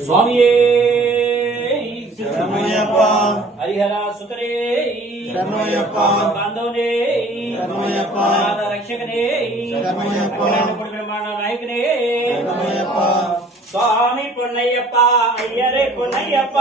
స్వామియే శరణమయ్యప్ప హరిహర సుతరే శరణమయ్యప్ప బాంధవనే శరణమయ్యప్ప రక్షకనే శరణమయ్యప్ప బ్రహ్మాండ నాయకనే శరణమయ్యప్ప స్వామి పొన్నయ్యప్ప అయ్యరే పొన్నయ్యప్ప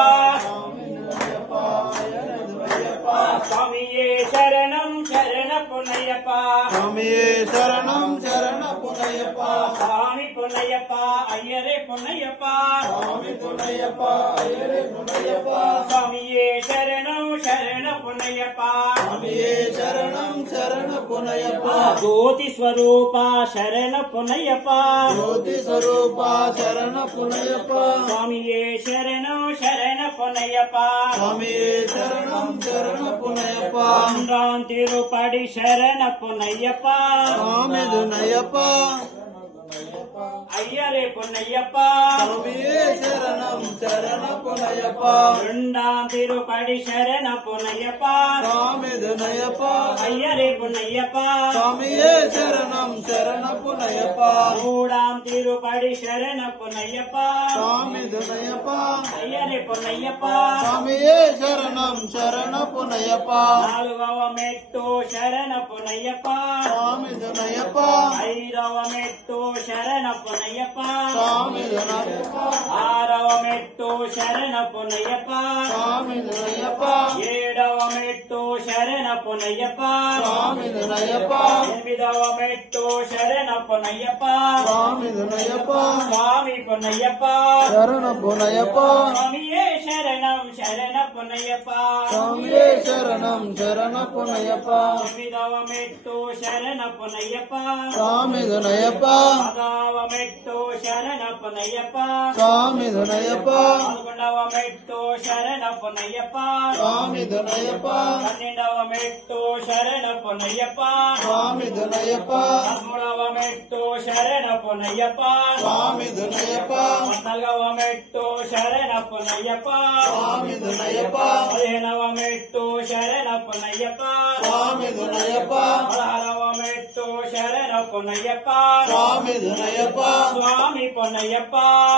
స్వామియే శరణం శరణ పొన్నయ్యప్ప స్వామియే శరణం శరణ పొన్నయ్యప్ప స్వామి పొన్నయ్యప్ప అయ్యరే పొన్నయ్యప్ప స్వామి పొన్నయ్యప్ప అయ్యరే పొన్నయ్యప్ప స్వామియే శరణం శరణ పొన్నయ్యప్ప స్వామియే శరణం శరణ పొన్నయ్యప్ప జ్యోతి స్వరూప శరణ పొన్నయ్యప్ప జ్యోతి స్వరూప శరణ పొన్నయ్యప్ప స్వామియే శరణం శరణ పొన్నయ్యప్ప స్వామియే శరణం శరణ పొన్నయ్యప్ప తిరుపడి శరణ పొన్నయ్యప్ప స్వామి దునయ్యప్ప అయ్యరే పొన్నయ్యప్ప స్వామియే శరణం శరణ పొన్నయ్యప్ప రెండాం తిరుపడి శరణ పొన్నయ్యప్ప స్వామి దునయ్యప్ప అయ్యరే పొన్నయ్యప్ప స్వామియే శరణం శరణ పొన్నయ్యప్ప మూడాం తిరుపడి శరణ పొన్నయ్యప్ప స్వామి దునయ్యప్ప అయ్యరే పొన్నయ్యప్ప స్వామియే శరణం శరణ పొన్నయ్యప్ప నాలుగవ మెట్టు శరణ పొన్నయ్యప్ప స్వామి దునయ్యప్ప ఐదవ మెట్టు శరణ పొన్నయ్యప్ప స్వామి దునయ్యప్ప ఆరవ మెట్టు శరణ పొన్నయ్యప్ప స్వామి దునయ్యప్ప ఏడవ మెట్టు శరణ పొన్నయ్యప్ప స్వామి దునయ్యప్ప ఎనిమిదవ మెట్టు శరణ పొన్నయ్యప్ప స్వామి దునయ్యప్ప స్వామి పొన్నయ్యప్ప శరణ పొన్నయ్యప్ప స్వామియే శరణం శరణ పొన్నయ్యప్ప స్వామియే శరణం శరణ పొన్నయ్యప్ప ఎనిమిదవ మెట్టు శరణ పొన్నయ్యప్ప స్వామి దునయ్యప్ప పదవ మెట్టు శరణ పొన్నయ్యప్ప స్వామి దునయ్యప్ప పదకొండవ మెట్టు శరణ పొన్నయ్యప్ప స్వామి దునయ్యప్ప పన్నెండవ మెట్టు శరణ పొన్నయ్యప్ప స్వామి దునయ్యప్ప పదమూడవ మెట్టు శరణ పొన్నయ్యప్ప స్వామి దునయ్యప్ప పద్నాలుగవ మెట్టు శరణ పొన్నయ్యప్ప స్వామి దునయ్యప్ప పదిహేనవ మెట్టు శరణ పొన్నయ్యప్ప స్వామి దునయ్యప్ప పదహారవ మెట్టు శరణ పొన్నయ్యప్ప స్వామి దునయ్యప్ప స్వామి పొన్నయ్యప్ప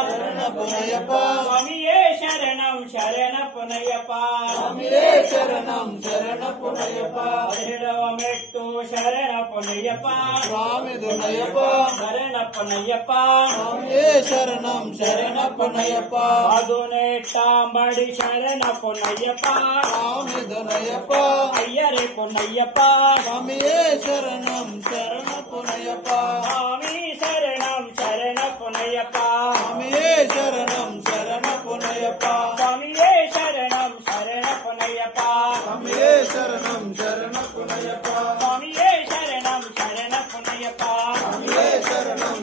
శరణ పొన్నయ్యప్ప స్వామియే శరణం శరణ పొన్నయ్యప్ప స్వామియే శరణం శరణ పొన్నయ్యప్ప పదిహేడవ మెట్టు శరణ పొన్నయ్యప్ప స్వామి దునయ్యప్ప శరణ పొన్నయ్యప్ప స్వామియే శరణం శరణ పొన్నయ్యప్ప పదునెట్టాంబడి శరణ పొన్నయ్యప్ప స్వామి దునయ్యప్ప అయ్యరే పొన్నయ్యప్ప స్వామియే శరణం శరణ పొన్నయ్యప్ప స్వామి శరణం శరణ పొన్నయ్యప్ప స్వామియే శరణం శరణ పొన్నయ్యప్ప స్వామియే శరణం శరణ పొన్నయ్యప్ప స్వామియే శరణం శరణ పొన్నయ్యప్ప